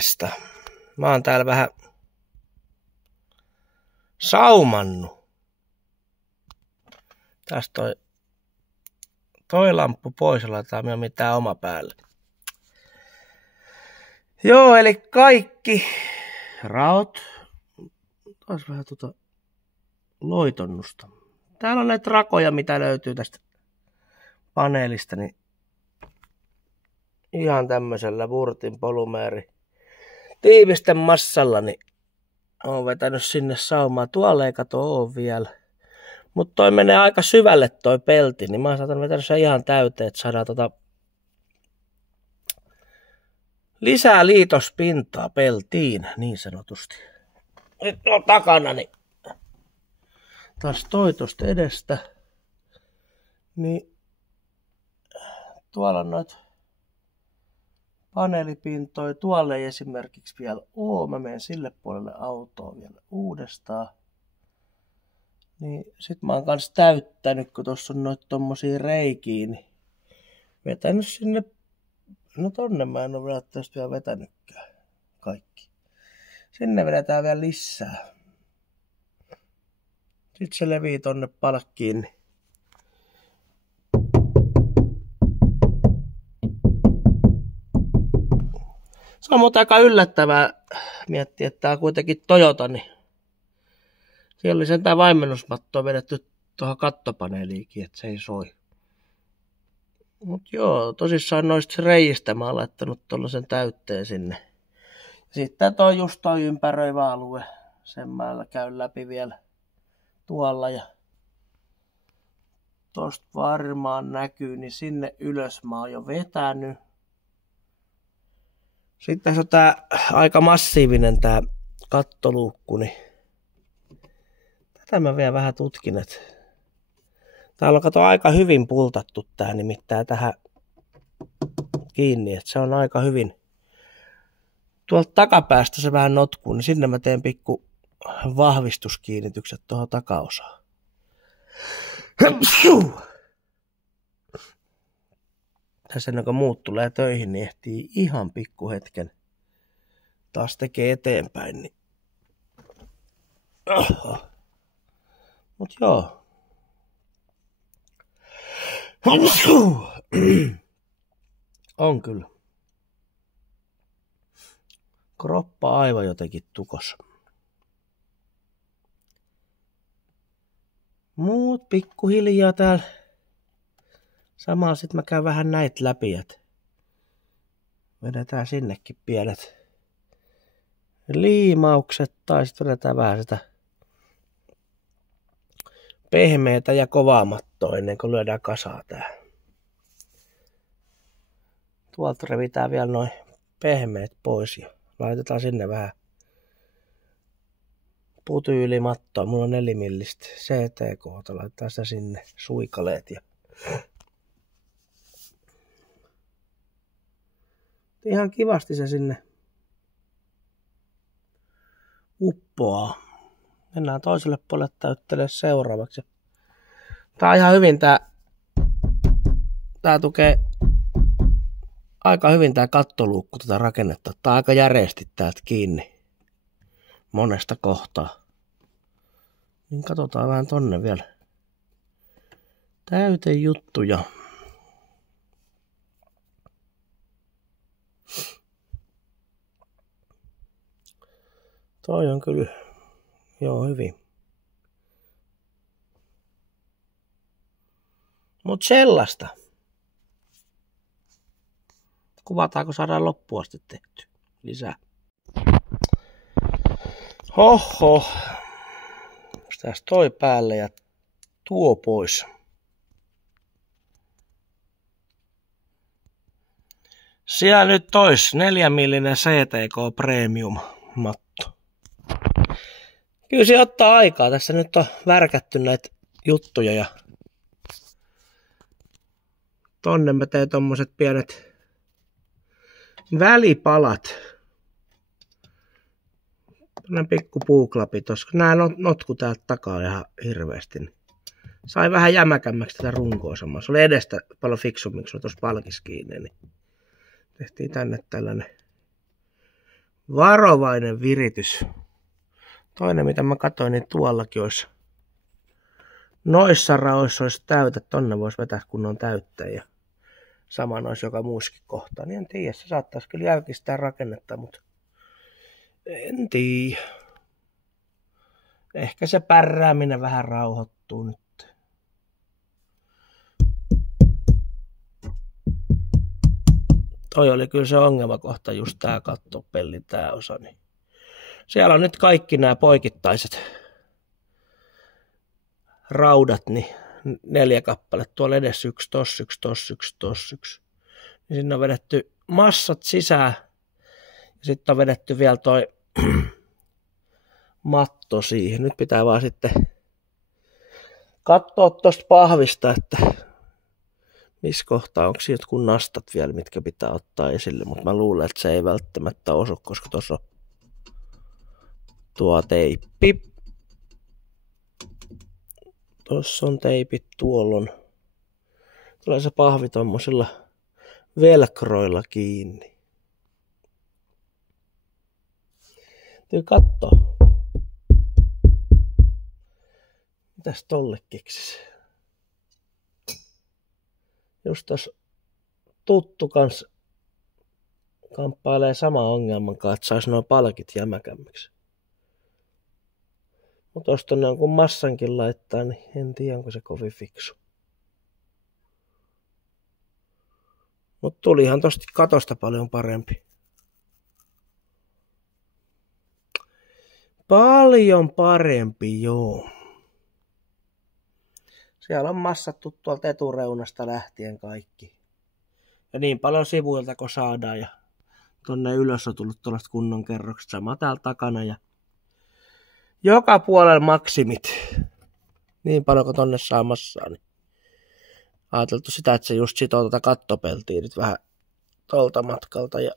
morjesta. Mä oon täällä vähän saumannut. Tästä toi lamppu pois, laitetaan me mitään oma päälle. Joo, eli kaikki raot. Taas vähän loitonnusta. Täällä on näitä rakoja, mitä löytyy tästä paneelista, niin ihan tämmöisellä Wurtin polymeeri tiivisten massalla, niin oon vetänyt sinne saumaan. Tuolla ei oo vielä. Mutta toi menee aika syvälle toi pelti, niin mä saatan vetänyt sen ihan täyteen, että saadaan lisää liitospintaa peltiin, niin sanotusti. Nyt on takana, niin taas toi tosta edestä. Niin tuolla on noita paneelipintoja. Tuolla ei esimerkiksi vielä oo. Mä menen sille puolelle autoa vielä uudestaan. Niin sit mä oon kans täyttänyt, kun tossa on noita tommosia reikiä, niin vetänyt sinne. No tonne mä en oo välttämättä vielä vetänytkään kaikki. Sinne vedetään vielä lisää. Sitten se levii tonne palkkiin. Se on muuten aika yllättävää miettiä, että tää on kuitenkin Toyota, niin siellä oli sentään vaimennusmattoa vedetty tuohon kattopaneeliinkin, että se ei soi. Mut joo, tosissaan noista reijistä mä oon laittanut tollasen täytteen sinne. Sitten just toi ympäröivä alue, sen mä käyn läpi vielä tuolla ja tosta varmaan näkyy, niin sinne ylös mä oon jo vetänyt. Sitten tässä on tää aika massiivinen tää kattoluukku, niin tätä mä vielä vähän tutkin, että täällä on aika hyvin pultattu tää nimittäin tähän kiinni, että se on aika hyvin. Tuolta takapäästä se vähän notkuu, niin sinne mä teen pikku vahvistuskiinnitykset tuohon takaosaan. Tässä ennen kuin muut tulee töihin, niin ehtii ihan pikku hetken taas tekee eteenpäin. Niin. Mut joo. On kyllä. Kroppa aivan jotenkin tukos. Muut pikkuhiljaa täällä. Samalla sit mä käyn vähän näitä läpi, että vedetään sinnekin pienet liimaukset tai sit vedetään vähän sitä pehmeätä ja kovaa mattoa ennen kuin lyödään kasaan tää. Tuolta revitään vielä noin pehmeät pois ja laitetaan sinne vähän putyylimattoa. Mulla on 4 millistä CTK, laitetaan sitä sinne suikaleet ja ihan kivasti se sinne uppoaa. Mennään toiselle puolelle täyttelee seuraavaksi. Tää on ihan hyvin tää tukee aika hyvin tää kattoluukku tätä rakennetta. Tää on aika järeesti täältä kiinni monesta kohtaa. Niin katsotaan vähän tonne vielä. Täytejuttuja. Toi on kyllä joo hyvin. Mut sellaista. Kuvataanko saadaan loppuun asti tehty lisää. Hoho. Tästä toi päälle ja tuo pois. Siellä nyt tois 4 millinen CTK Premium matto. Kyllä se ottaa aikaa. Tässä nyt on värkätty näitä juttuja ja tonne mä teen tommoset pienet välipalat. Tällainen pikku puuklapi tossa. Nää notku täältä takaa ihan hirveesti. Sai vähän jämäkämmäksi tätä runkoa samaa. Se oli edestä paljon fiksummin, kun se oli tuossa palkis kiinni. Niin tehtiin tänne tällainen Varovainen viritys. Toinen mitä mä katsoin, niin tuollakin olisi. Noissa raoissa olisi täytä, tonne voisi vetää kun on täyttä ja sama noissa joka muuskin kohtaa. Niin en tiedä, se saattaisi kyllä jäykistää rakennetta, mutta en tiedä. Ehkä se pärrääminen vähän rauhoittuu nyt. Toi oli kyllä se ongelmakohta, just tää kattopelli, tää osa. Niin. Siellä on nyt kaikki nämä poikittaiset raudat, niin 4 kappaletta. Tuolla edessä 1, tossa 1, tossa 1, tossa 1. Niin sinne on vedetty massat sisään. Ja sitten on vedetty vielä toi matto siihen. Nyt pitää vaan sitten katsoa tosta pahvista, että missä kohtaa onko siinä jotkut nastat vielä, mitkä pitää ottaa esille. Mutta mä luulen, että se ei välttämättä osu, koska tuossa on tuo teippi. Tuossa on teipit, tuolla on. Tulee se pahvi tommosilla velkroilla kiinni. Täytyy kattoo. Mitäs tolle keksis? Just tossa tuttu kans kamppailee sama ongelman kanssa, että sais nuo palkit jämäkämmiksi. Mutta jos tonne jonkun massankin laittaa, niin en tiedä, onko se kovin fiksu. Mutta tulihan tosta katosta paljon parempi. Paljon parempi, joo. Siellä on massattu tuolta etureunasta lähtien kaikki. Ja niin paljon sivuilta kun saadaan. Ja tonne ylös on tullut tuollaiset kunnon kerrokset. Sama täällä takana. Ja joka puolella maksimit. Niin paljon kuin tonne saa massaa. Niin ajateltu sitä, että se just sitoo tuota kattopeltiä nyt vähän tolta matkalta. Ja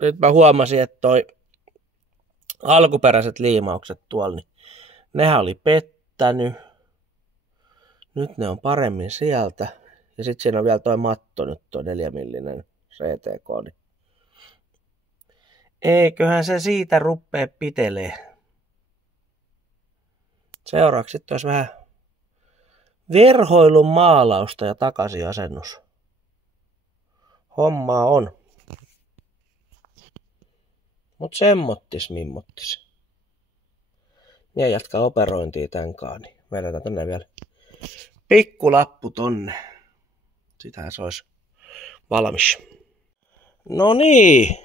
nyt mä huomasin, että toi alkuperäiset liimaukset tuolla, niin nehän oli pettänyt. Nyt ne on paremmin sieltä. Ja sitten siinä on vielä toi matto nyt, toi 4-millinen CTK. Niin eiköhän se siitä ruppee pitelee. Seuraavaksi sitten olisi vähän verhoilun maalausta ja takaisin asennus. Hommaa on. Mut semmottis mimmottis. Mie jatkaa operointia tänkaan, niin vedetään tänne vielä pikkulappu tonne. Sitähän se olisi valmis. No niin.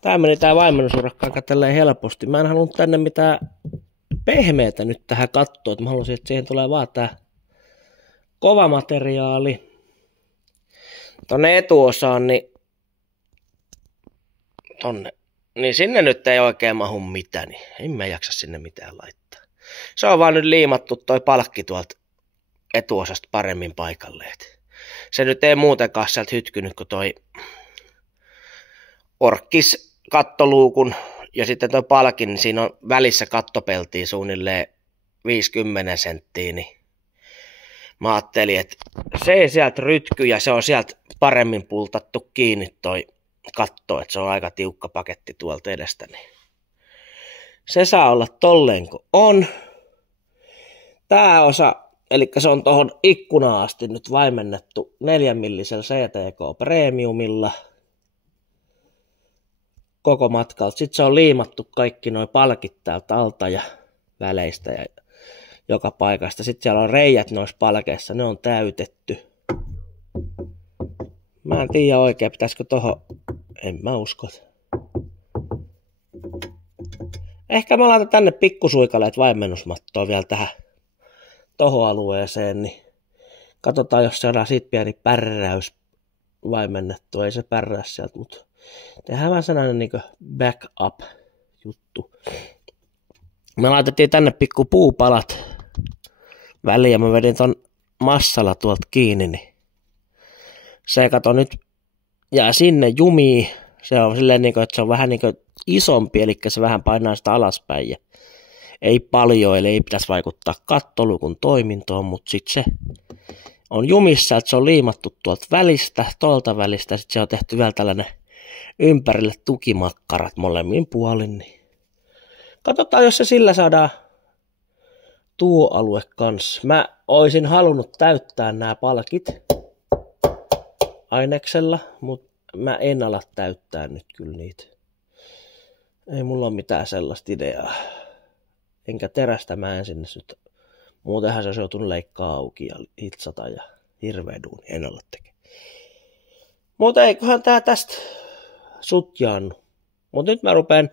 Tää meni tää vaimennusurakka aika tälleen helposti. Mä en halunnut tänne mitään pehmeätä nyt tähän kattoon. Mä halusin, että siihen tulee vaan tää kova materiaali. Tonne etuosaan, niin tonne. Niin sinne nyt ei oikein mahu mitään, niin en mä jaksa sinne mitään laittaa. Se on vaan nyt liimattu toi palkki tuolta etuosasta paremmin paikalle. Se nyt ei muutenkaan sieltä hytkynyt, kun toi orkkis kattoluukun ja sitten toi palkin, niin siinä on välissä kattopeltiin suunnilleen 50 senttiä, niin mä ajattelin, että se ei sieltä rytky ja se on sieltä paremmin pultattu kiinni toi katto, että se on aika tiukka paketti tuolta edestä, niin se saa olla tolleen kuin on. Tää osa, eli se on tohon ikkunaan asti nyt vaimennettu 4-millisellä CTK Premiumilla koko matkalta. Sitten se on liimattu kaikki noi palkit täältä alta ja väleistä ja joka paikasta. Sitten siellä on reijät noissa palkeissa, ne on täytetty. Mä en tiedä oikein, pitäisikö tohon, en mä usko. Ehkä mä laitan tänne pikkusuikaleet vaimennusmattoa vielä tähän tohon alueeseen, niin katsotaan, jos saadaan siitä pieni pärräys vaimennettua. Ei se pärrää sieltä, mutta tehdään vähän sellainen niin kuin backup juttu. Me laitettiin tänne pikku puupalat väliin ja mä vedin ton massalla tuolta kiinni, niin se kato nyt jää sinne jumiin. Se on silleen, niin kuin, että se on vähän niin kuin isompi, eli se vähän painaa sitä alaspäin. Ja ei paljon, eli ei pitäisi vaikuttaa kattoluukun toimintoon, mutta sitten se on jumissa, että se on liimattu tuolta välistä, tuolta välistä. Sitten se on tehty vielä tällainen ympärille tukimakkarat molemmin puolin. Niin. Katsotaan, jos se sillä saadaan tuo alue kanssa. Mä oisin halunnut täyttää nämä palkit aineksella, mutta mä en ala täyttää nyt kyllä niitä. Ei mulla ole mitään sellaista ideaa. Enkä terästä mä en sinne nyt. Muutenhan se olisi joutunut leikkaa auki ja hitsata ja hirveä duuni. En ole tekemään. Mutta eiköhän tää tästä sutjaannu. Mutta nyt mä rupean.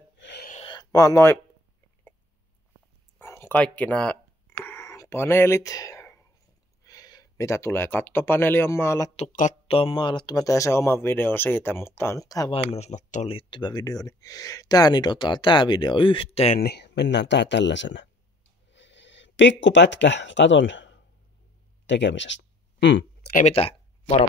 Mä oon noin kaikki nämä paneelit. Mitä tulee kattopaneeli on maalattu, katto on maalattu. Mä teen sen oman videon siitä, mutta tää on nyt tähän vaimennusmattoon liittyvä video. Niin tää nidotaan tää video yhteen, niin mennään tää tällaisena. Pikku pätkä katon tekemisestä. Ei mitään. Moro.